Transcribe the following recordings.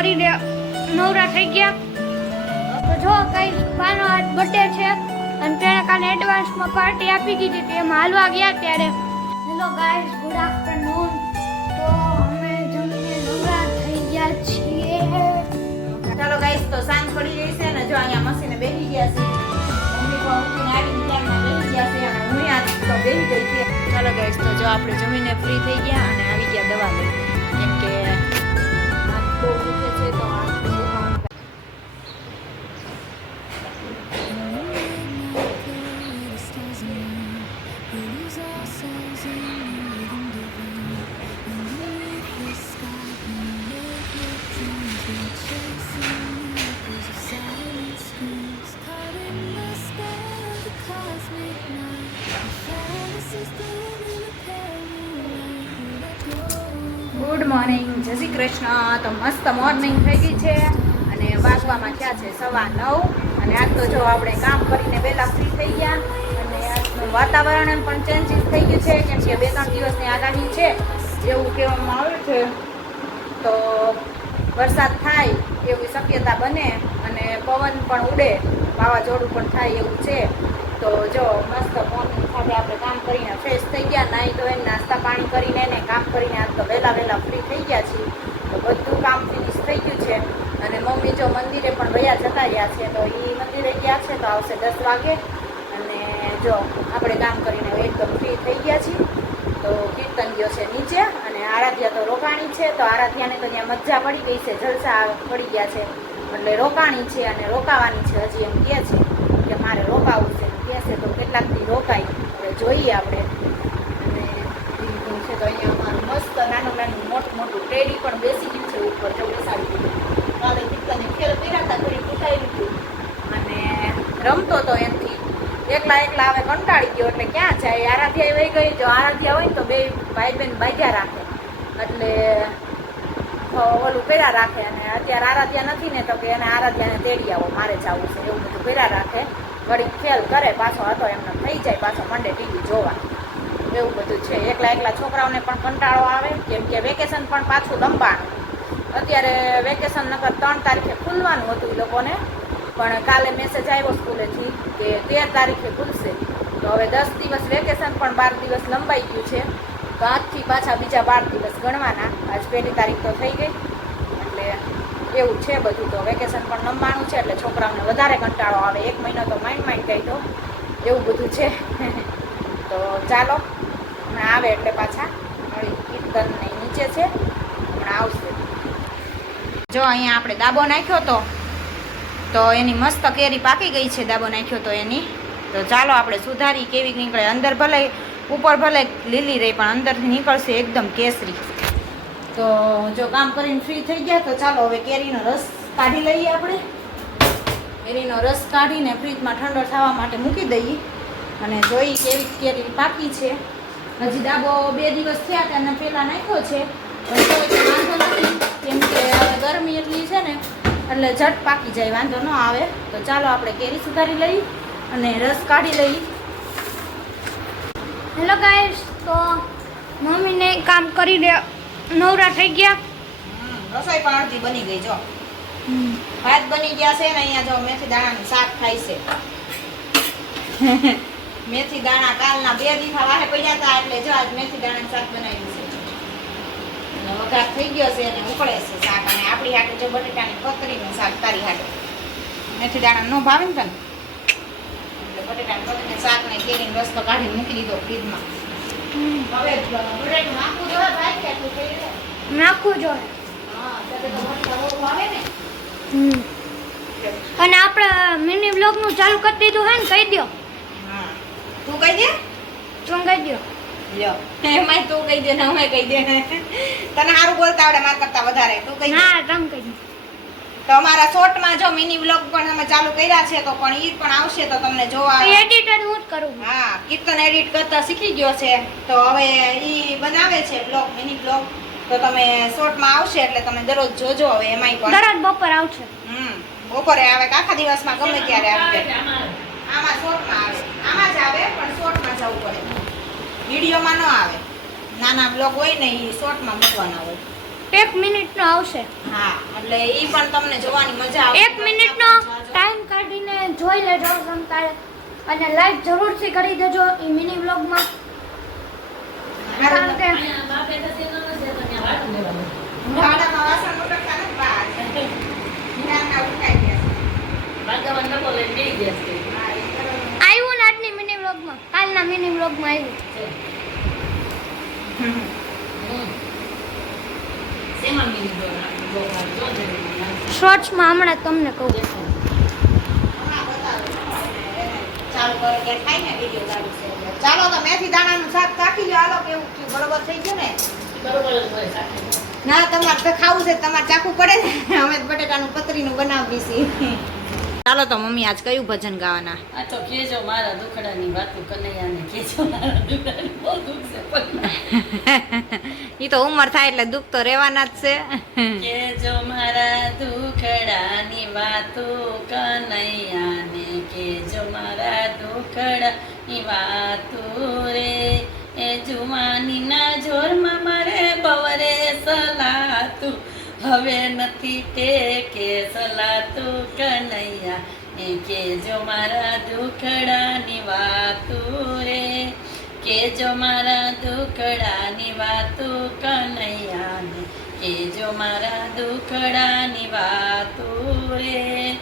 કરીને નવરા થઈ ગયા. તો જો કઈ બાનો આજ બર્થડે છે, અને તેણે કાલે એડવાન્સમાં પાર્ટી આપી દીધી હતી. એમાં હાલવા ગયા ત્યારે. હેલો ગાઈસ ગુડ આફ્ટરનૂન તો અમે જમીને નવરા થઈ ગયા છીએ. ચાલો ગાઈસ તો સાંજ પડી ગઈ છે ને જો અહીંયા મશીને બેસી ગયા છે. તો ચાલો ગાઈસ તો જો આપણે જમીને ફ્રી થઈ ગયા અને આવી ગયા દવા લઈ કેમ કે ગુડ મોર્નિંગ, જય શ્રી કૃષ્ણ. તો મસ્ત મોર્નિંગ થઈ ગઈ છે અને વાગવામાં થયા છે સવા નવ. અને આજ તો જો આપણે કામ કરીને વહેલા ફ્રી થઈ ગયા અને આજનું વાતાવરણ પણ ચેન્જીસ થઈ ગયું છે, કેમ કે બે ત્રણ દિવસની આગાહી છે એવું કહેવામાં આવ્યું છે. તો વરસાદ થાય એવી શક્યતા બને અને પવન પણ ઉડે, વાવાઝોડું પણ થાય એવું છે. તો જો મસ્ત મોર્નિંગ સાથે આપણે કામ કરીને ફ્રેશ થઈ ગયા. નાહી ધોઈને નાસ્તા પાણી કરીને ને કામ કરીને આજ તો વહેલા વહેલા ફ્રી થઈ ગયા છીએ. તો બધું કામ ફિનિશ થઈ ગયું છે. અને મમ્મી જો મંદિરે પણ વયા જતા રહ્યા છે, તો એ મંદિરે ગયા છે તો આવશે દસ વાગે. અને જો આપણે કામ કરીને એકદમ ફ્રી થઈ ગયા છીએ. તો કીર્તન ગયો છે નીચે અને આરાધ્યા તો રોકાણી છે, તો આરાધ્યાને તો ત્યાં મજા પડી ગઈ છે, જલસા પડી ગયા છે. એટલે રોકાણી છે અને રોકાવાની છે, હજી એમ કહે છે કે મારે રોકાવું છે. કહે છે, તો કેટલાકથી રોકાય. એટલે જોઈએ તો અહીંયા અમારું મસ્ત નાનું નાનું મોટું મોટું ટેડી પણ બેસી ગયું છે ઉપર જો બેસાડી દીધું. કાલે દીકરાને ખેલ કર્યા હતા ઘડી ઉઠાવી દીધું અને રમતો તો એમથી એકલા એકલા હવે કંટાળી ગયો એટલે ક્યાં જાય? આરાધ્યા વહી ગઈ. જો આરાધ્યા હોય ને તો બે ભાઈ બહેન બાગ્યા રાખે. એટલે ઓલું પહેરા રાખે અને અત્યારે આરાધ્યા નથી ને તો કે એને આરાધ્યાને તેડી આવો, મારે જવું છે. એવું બધું પહેરા રાખે. વળી ખેલ કરે, પાછો હતો એમને થઈ જાય. પાછો મંડે ટીવી જોવા. એવું બધું છે. એકલા એકલા છોકરાઓને પણ કંટાળો આવે, કેમ કે વેકેશન પણ પાછું લંબાણું. અત્યારે વેકેશન નકર ત્રણ તારીખે ખુલવાનું હતું એ લોકોને, પણ કાલે મેસેજ આવ્યો સ્કૂલેથી કે તેર તારીખે ખુલશે. તો હવે દસ દિવસ વેકેશન પણ બાર દિવસ લંબાઈ ગયું છે. તો આજથી પાછા બીજા બાર દિવસ ગણવાના. આજ પહેલી તારીખ તો થઈ ગઈ. એટલે એવું છે બધું. તો વેકેશન પણ લંબાણું છે, એટલે છોકરાઓને વધારે કંટાળો આવે. એક મહિનો તો માઇન્ડ માઇન્ડ કહી દો એવું બધું છે. તો ચાલો, હમણાં આવે એટલે પાછા. મળી નીચે છે, હમણાં આવશે. જો અહીંયા આપણે દાબો નાખ્યો તો તો એની મસ્ત કેરી પાકી ગઈ છે, દાબો નાખ્યો તો એની. તો ચાલો આપણે સુધારી કેવી નીકળે. અંદર ભલે, ઉપર ભલે લીલી રહી, પણ અંદરથી નીકળશે એકદમ કેસરી. તો જો કામ કરીને ફ્રી થઈ ગયા, તો ચાલો હવે કેરીનો રસ કાઢી લઈએ આપણે. કેરીનો રસ કાઢીને ફ્રીજમાં ઠંડો થવા માટે મૂકી દઈએ. અને જોઈ કેવી કેરી પાકી છે. હજી ડાબો બે દિવસ થયા ત્યાં પહેલાં નાખ્યો છે. વાંધો નથી કેમ કે હવે ગરમી એટલી છે ને એટલે ઝટ પાકી જાય વાંધો ન આવે. તો ચાલો આપણે કેરી સુધારી લઈ અને રસ કાઢી લઈ. હેલો ગાઈસ તો મમ્મીને કામ કરીને નવરા થઈ ગયા. રસોઈ પણ અડધી બની ગઈ જો. ભાત બની ગયા છે ને અહીંયા જો મેથી દાણાનું શાક થાય છે. મેથી દાણા કાલના બે દીઠા વાહે પડ્યા હતા એટલે જો આજ મેથી દાણા શાક બનાવ્યું છે. વઘાર થઈ ગયો છે અને ઉકળે છે શાક. અને આપણી હાટે જો બટેટાની કતરીનું શાક તારી હાટે. મેથી દાણા ન ભાવે ને તને? એટલે બટેટાની કતરીનું શાક ને કેરીનો રસ્તો કાઢી મૂકી દીધો ફ્રીજમાં. હવે બટેટું નાખવું જોઈએ ભાઈ કે આટલું થઈ જાય? નાખવું જોઈએ. હા તો મરચાં ને. હમ. અને આપણે મિની બ્લોગનું ચાલુ કરી દીધું હે ને કહી દો તું કહી દે? તું કહી દે લ્યો. એમાંય તું કહી દે ને અમે કહી દે તને સારું બોલતા આવડે મારા કરતા વધારે. તું કહી દે. હા તમ કહી દે તો અમારા શોર્ટમાં જો મિની વ્લોગ પણ અમે ચાલુ કર્યા છે તો પણ ઈ પણ આવશે તો તમને જોવા એડિટર હું જ કરું. હા કીર્તન એડિટ કરતા શીખી ગયો છે. તો હવે ઈ બનાવે છે બ્લોગ મિની બ્લોગ તો તમે શોર્ટમાં આવશે એટલે તમે દરરોજ જોજો હવે એમાંય પણ. દરરોજ બપોર આવશે. હમ બપોરે આવે આખા દિવસમાં ગમે ત્યારે આવે. આમાં શોર્ટમાં આવે. આમાં જ આવે પણ શોર્ટમાં જવું પડે. વિડીયોમાં ન આવે. નાના બ્લોગ હોય ને એ શોર્ટમાં મૂકવાના હોય. એક મિનિટનો આવશે. હા એટલે એ પણ તમને જોવાની મજા આવે એક મિનિટનો ટાઈમ કાઢીને જોઈ લેજો સમતારે અને લાઈક જરૂરથી કરી દેજો એ મિની બ્લોગમાં કારણ કે વાડામાં વાસણ ઉટકતા નથી બહાર. નાના ઉઠાઈ ગયા છે. હા, ઈ બરોબર. આવ્યું મિની વ્લોગમાં કાલના મિની વ્લોગમાં આવ્યું. ચાલુ ને તો મેથી દાણાનું શાક ચાખી લો હાલો કેવું બરોબર થઈ ગયું ને ના તમારે ખાવું છે, તમારે ચાકુ પડે ને અમે તો બટેટાનું પતરીનું બનાવી છીએ ચાલો તો મમ્મી આજ કયું ભજન ગાવાના? આ તો કેજો મારા દુખડાની વાતો કનૈયાને કેજો મારા દુખડાની બહુ દુખ છે એ તો ઉંમર થાય એટલે દુખ તો રહેવાના જ છે. કેજો મારા દુખડાની વાતો કનૈયાને કેજો મારા દુખડાની વાતો રે એ જુવાનીના હવે નથી તે કે સલાતું કનૈયા. એ કે જો મારા દુખડાની વાતું રે. કે જો મારા દુખડાની વાતો કનૈયાને. કેજો મારા દુખડાની વાતો રે.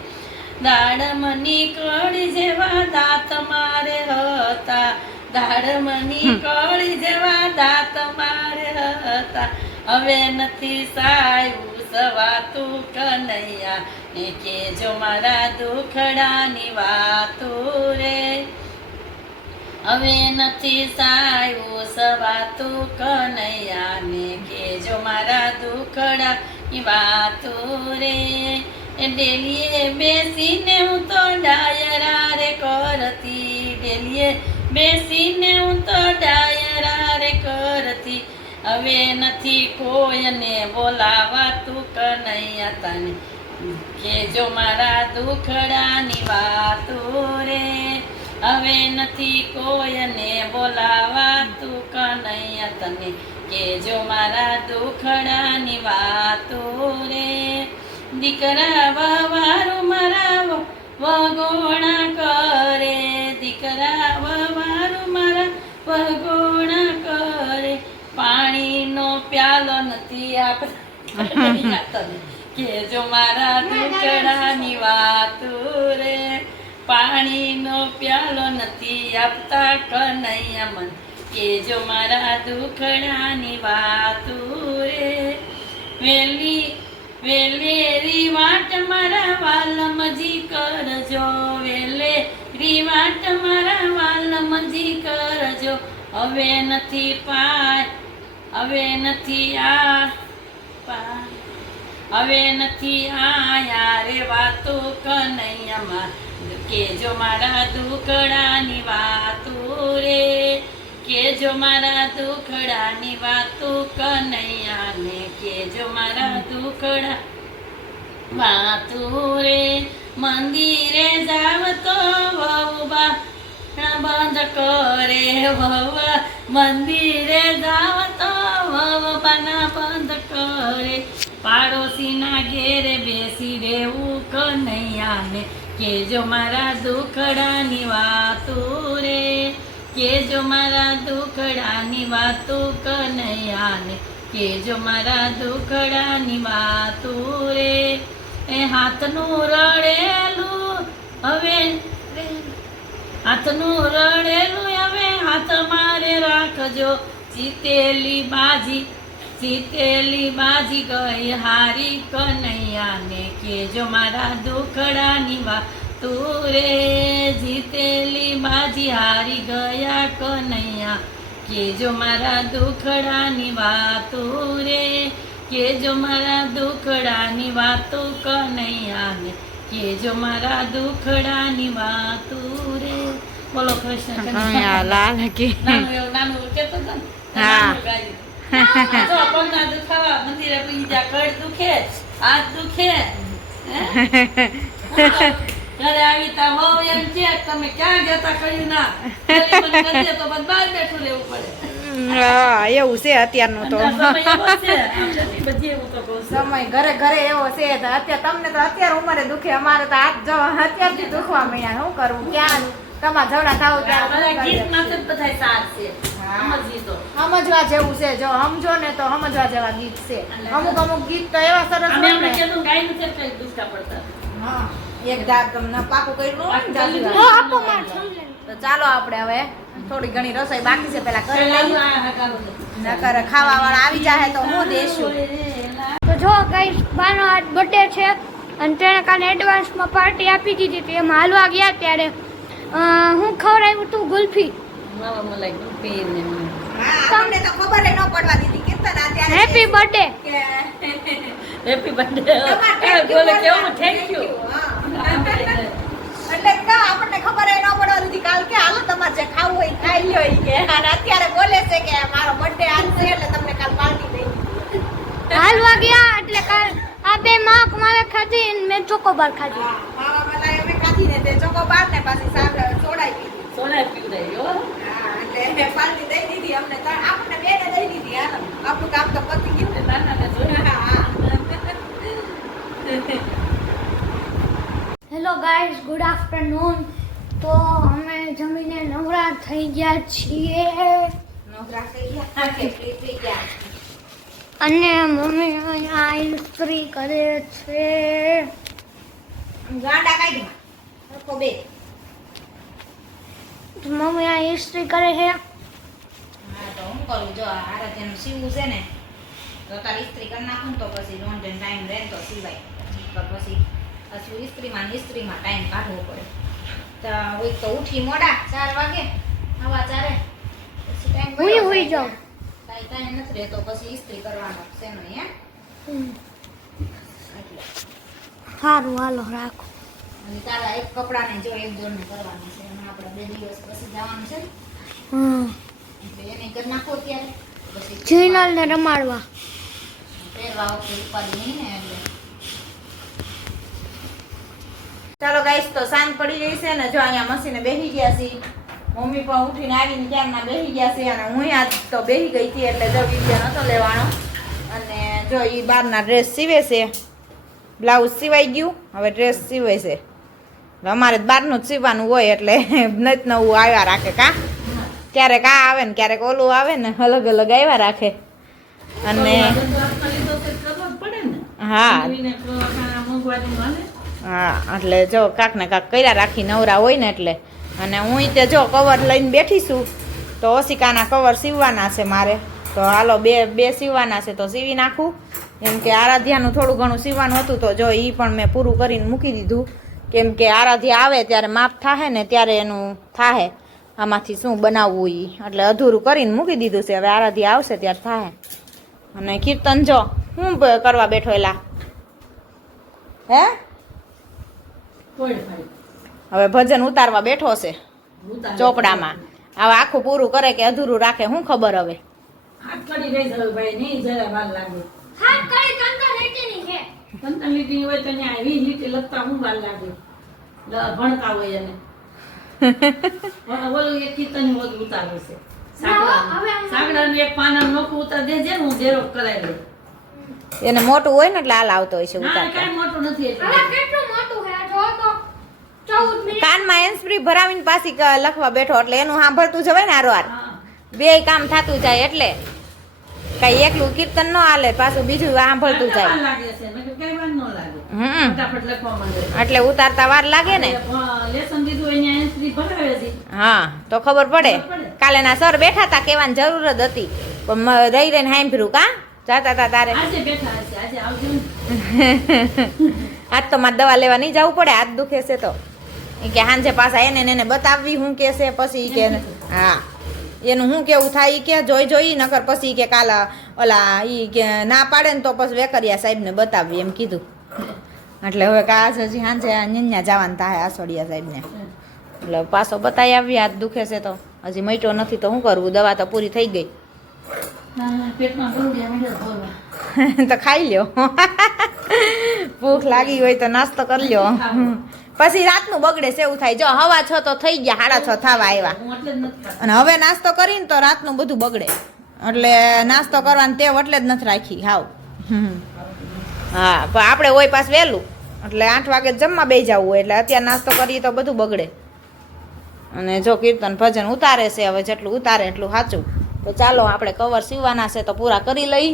દાડમની કળ જેવા દાંત મારે હતા. દાડમની કળ જેવા દાંત મારે હતા. હવે નથી સાયું સવાતું કનૈયા ને કેજો મારા દુખડાની વાતો રે. હવે નથી સાયું સવાતું કનૈયાને કેજો મારા દુખડા ની વાતો રે. ડેલીએ બેસીને હું તો ડાયરા રે કરતી, ડેલીએ બેસીને હું તો ડાયરા રે કરતી. હવે નથી કોઈને બોલાવા તું કનૈયા તને. કેજો મારા દુખડાની વાતો રે, હવે નથી કોઈને બોલાવા તું કનૈયા તને. કેજો મારા દુખડાની વાતો રે, દીકરા વારું મારા વગોણા કરે. દીકરા વારું મારા વગોણા પ્યાલો નથી આપતા મારા ટુકડાની વાત રે પાણીનો પ્યાલો નથી આપતા કનૈયા મન. કેજો મારા દુખડાની વાત રે વેલી વેલેરી વાટ મારા વાલમજી કરજો વેલે વાટ મારા વાલમજી કરજો. હવે નથી પાય હવે નથી આ હવે નથી આયા રે વાતો કનૈયામાં. કેજો મારા દુખડાની વાતો રે કેજો મારા દુખડાની વાતો કનૈયાને કેજો મારા દુખડા વાતો રે. મંદિરે જાવ તો વહુબા બંધ કરે વહુ મંદિરે જાવ તો વહુ બંધ કરે પાડોશીના ઘેરે બેસી રહેવું કનૈયાને. કેજો મારા દુખડાની વાતો રે. કેજો મારા દુખડાની વાતો કનૈયાને. કેજો મારા દુખડાની વાતો રે. એ હાથનું રડેલું હવે. હાથનું રડેલું હવે હાથ મારે રાખજો. ચીતેલી બાજી જીતેલી બાજી ગઈ હારી કનૈયાને કેજો મારા દુખડાની વાતો રે. જીતેલી બાજી હારી ગયા કનૈયા કેજો મારા દુખડાની વાતો રે. કેજો મારા દુખડાની વાતો કનૈયાને કેજો મારા દુખડાની વાતો રે. બોલો કૃષ્ણ લાલ કે નાનું એવું હા. નાનું ગાયું. જો પગના દુખાવા મંદિરે પી જા દુખે હાથ દુખે ઘરે આવી તા વહુ એમ કે તમે ક્યાં કહ્યું ના તો બહાર બેઠું રહેવું પડે હા એવું છે અત્યારનું તો સમય છે. ઘરે ઘરે એવો છે અત્યારે તમને તો અત્યારે ઉંમરે દુખે અમારે તો હાથ જો અત્યારથી દુખવા મળ્યા શું કરવું ક્યાં તમારા જવડા થાવ ત્યાં બધા ગીતમાં બધા બધાય છે સમજવા જેવું છે. જો સમજો ને તો સમજવા જેવા ગીત છે. અમુક અમુક ગીત તો એવા સરસ હા એક દાગ તમને પાકું કર્યું તો ચાલો આપણે હવે થોડી ઘણી રસોઈ બાકી છે પેલા કરી લઈએ. નકર ખાવા વાળા આવી જાય તો હું દેશું. તો જો ગાઈસ બાનો આજ બર્થડે છે અને તેણે કાલે એડવાન્સમાં પાર્ટી આપી દીધી હતી. એમાં હાલવા ગયા ત્યારે. હું ખવડાવ્યું તું ગુલ્ફી. માવા મલાઈ ગુલ્ફી તમને તો ખબર ન પડવા દીધી. કીર્તન આ હેપી બર્થડે હેપી બર્થડે તમારે બોલે કેવું? થેન્ક યુ એટલે કા આપણને ખબર ન પડવા દીધી. કાલ કે હાલો તમારે જે ખાવું હોય ખાઈ લ્યો કે. અને અત્યારે બોલે છે કે મારો બર્થડે આજ છે એટલે તમને કાલ પાર્ટી દઈ હાલવા ગયા એટલે કાલ આ બે માક મારે ખાધી મેં ચોકોબાર ખાધી. મારા મલાઈ અમે ખાધી ને તે ચોકોબાર ને પાછી સાંભળે સોડાઈ દીધી સોના પીવડાવી હો હા એટલે પાર્ટી દઈ દીધી અમને ત્રણ આપણને બેને દઈ દીધી હાલો. આપણું કામ તો પતી ગયું ને જોયું. હા હેલો ગાઈસ ગુડ આફ્ટરનૂન તો અમે જમીને નવરા થઈ ગયા છીએ. નોકરા થઈ ગયા? કે ફ્રી થઈ ગયા? અને મમ્મી અહીંયા ઇસ્ત્રી કરે છે. ગાંડા કાઢી સરખો બે. મમ્મી આ ઇસ્ત્રી કરે છે. તો હું કરું? જો આ આરાધ્યાનું સીવું છે ને તો તારી ઇસ્ત્રી કરી નાખું તો પછી લોન ટાઈમ રહે તો સિવાય. નહીંતર પછી પછી ઇસ્ત્રીમાં ઇસ્ત્રીમાં ટાઈમ કાઢવો પડે. તો હોય તો ઉઠી મોડા ચાર વાગે હવા ચારે. પછી ટાઈમ હોય હોય જાઉં. કાંઈ ટાઈમ નથી રહેતો પછી ઇસ્ત્રી કરવાનો છે ને. એટલે. સારું હાલો રાખો. અને તારા એક કપડાને જો એક જોડને કરવાનું છે. એમાં આપણે બે દિવસ પછી જવાનું છે ને. હમ. જીનલ ને રમાડવા ચાલો ગાઈસ તો સાંજ પડી ગઈ છે ને જો અહીંયા મસીને બેસી ગયા છે મમ્મી પણ ઉઠીને આવીને ક્યારના બેસી ગયા છે અને હું આજ તો બેસી ગઈ હતી એટલે જો વીડિયો નતો લેવાનો. અને જો એ બહારના ડ્રેસ સીવે છે. બ્લાઉઝ સિવાઈ ગયું હવે ડ્રેસ સીવે છે. અમારે બહારનું જ સીવવાનું હોય એટલે નત નવું આવ્યા રાખે કા? ક્યારેક આ આવે ને ક્યારેક ઓલું આવે ને અલગ અલગ આવ્યા રાખે. અને હા. હા એટલે જો કાંક ને કાંક કર્યા રાખી નવરા હોય ને એટલે. અને હું તે જો કવર લઈને બેઠી છું તો ઓશિકાના કવર સીવવાના છે મારે. તો હાલો બે બે સીવવાના છે તો સીવી નાખું. કેમ કે આરાધ્યાનું થોડું ઘણું સીવવાનું હતું તો જો એ પણ મેં પૂરું કરીને મૂકી દીધું. કેમ કે આરાધ્યા આવે ત્યારે માપ થાહે ને ત્યારે એનું થાહે. આમાંથી શું બનાવવું એ એટલે અધૂરું કરીને મૂકી દીધું છે. હવે આરાધી આવશે ત્યારે થાય. અને કીર્તન જો હું કરવા બેઠો એલા? હે? હવે ભજન ઉતારવા બેઠો છે. ચોપડામાં. હવે આખું પૂરું કરે કે અધૂરું રાખે શું ખબર હવે? હાથ કરી રહી છે ભાઈ નહીં જરા વાર લાગે. હાથ કરી તંતર રેતીની છે. તંતન લીટી હોય તો ત્યાં વીસ લીટી લખતા હું વાર લાગે. લ- ભણતા હોય એને. ઓલું એક કીર્તન ઓલું ઉતારે છે. ના, હવે આમ- સાગડાનું એક પાનાનું નોખું ઉતાર દેજે હું ઝેરોક્ષ કરાવી દઉં એને મોટું હોય ને એટલે હાલ આવતો હોય છે ઉતારતા મોટું નથી કેટલું મોટું છે? જો તો કાનમાં હેન્સફ્રી ભરાવીને પાછી લખવા બેઠો એટલે એનું સાંભળતું જવાય ને આરો હા. બે કામ થતું જાય એટલે. કઈ એકલું કીર્તન ન હાલે પાછું બીજું સાંભળતું જાય. લાગે છે. મેં કીધું કાંઈ વાર ન લાગે. હમ. ફટાફટ લખવા માંડે. એટલે ઉતારતા વાર લાગે ને? લેસન દીધું અહીંયા એન્ટ્રી ભરાવે છે હા તો ખબર પડે. કાલે ના સર બેઠા હતા કહેવાની જરૂર જ હતી. પણ રહી રહીને સાંભળ્યું કા? જાતા હતા તારે. આજે તો મારે દવા લેવા નહીં જવું પડે હાથ દુખે છે તો. એ કે હાંજે પાછા એને એને બતાવવી હું કે છે પછી કે હા. એનું શું કેવું થાય એ કે જોઈ જોઈ નકર પછી કે કાલ ઓલા ઈ કે ના પાડે ને તો પછી વેકરિયા સાહેબને બતાવવી એમ કીધું. એટલે હવે કાજ હજી સાંજે નિન્યા જવાનું થાય આસોડિયા સાહેબને. એટલે પાછો બતાવી આવી હાથ દુખે છે તો. હજી મટ્યો નથી તો શું કરવું દવા તો પૂરી થઈ ગઈ. તો ખાઈ લ્યો. ભૂખ લાગી હોય તો નાસ્તો કરી લ્યો. પછી રાતનું બગડે છે એવું થાય. જો હવા છ તો થઈ ગયા સાડા છ થવા આવ્યા. અને હવે નાસ્તો કરીને તો રાતનું બધું બગડે. એટલે નાસ્તો કરવાની ટેવ એટલે જ નથી રાખી હાવ. હા પણ આપણે હોય પાસ વહેલું. એટલે આઠ વાગે જમવા બે જવું હોય એટલે અત્યારે નાસ્તો કરીએ તો બધું બગડે. અને જો કીર્તન ભજન ઉતારે છે, હવે જેટલું ઉતારે એટલું સાચું. તો ચાલો, આપણે કવર સીવવાના છે તો પૂરા કરી લઈ.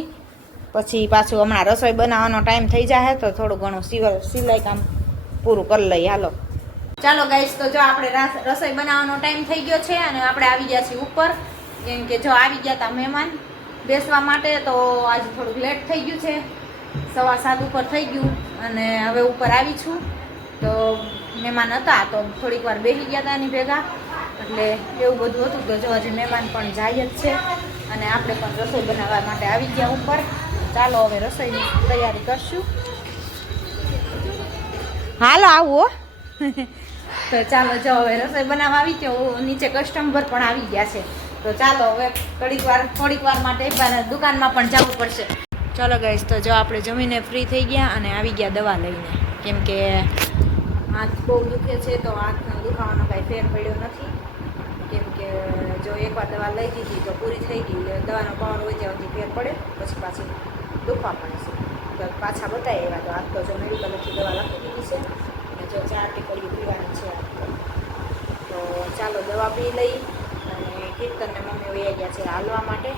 પછી પાછું હમણાં રસોઈ બનાવવાનો ટાઈમ થઈ જાય તો થોડું ઘણું સીવ, સિલાઈ કામ પૂરું કરી લઈએ. હાલો. ચાલો ગાઈસ તો જો આપણે રસોઈ બનાવવાનો ટાઈમ થઈ ગયો છે અને આપણે આવી ગયા છીએ ઉપર. કેમ કે જો આવી ગયા હતા મહેમાન બેસવા માટે, તો આજે થોડુંક લેટ થઈ ગયું છે. સવા સાત ઉપર થઈ ગયું અને હવે ઉપર આવી છું. તો મહેમાન હતા તો થોડીક વાર બેસી ગયા હતા એની ભેગા. એટલે એવું બધું હતું તો જો હજી મહેમાન પણ જાય જ છે. અને આપણે પણ રસોઈ બનાવવા માટે આવી ગયા ઉપર. ચાલો હવે રસોઈની તૈયારી કરશું. હાલો આવો. તો ચાલો જો હવે રસોઈ બનાવવા આવી તો નીચે કસ્ટમર પણ આવી ગયા છે. તો ચાલો હવે થોડીક વાર થોડીક વાર માટે દુકાનમાં પણ જવું પડશે. ચાલો ગઈશ તો જો આપણે જમીને ફ્રી થઈ ગયા અને આવી ગયા દવા લઈને. કેમ કે હાથ બહુ દુખે છે તો હાથનો દુખાવાનો કાંઈ ફેર પડ્યો નથી. કેમ કે જો એકવાર દવા લઈ દીધી તો પૂરી થઈ ગઈ દવાનો પાવર હોય ત્યાં સુધી ફેર પડે, પછી પાછી દુખવા પડે છે. તો પાછા બતાવી એવા તો હાથ તો જો મેડિકલથી દવા લખી દીધી છે. અને જો ચાર ટીકડીઓ પીવાની છે તો. તો ચાલો દવા પી લઈ અને કીર્તનને મમ્મી વહી ગયા છે હાલવા માટે.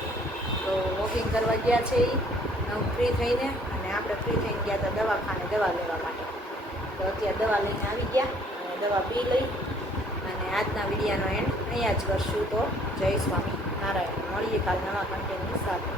તો વોકિંગ કરવા ગયા છે એ ફ્રી થઈને, અને આપણે ફ્રી થઈને ગયા હતા દવાખાને દવા લેવા માટે. તો અત્યારે દવા લઈને આવી ગયા અને દવા પી લઈ અને આજના વિડીયાનો એન્ડ અહીંયા જ કરશું તો જય સ્વામી. નારાયણ. મળીએ કાલ નવા કન્ટેન્ટની સાથે.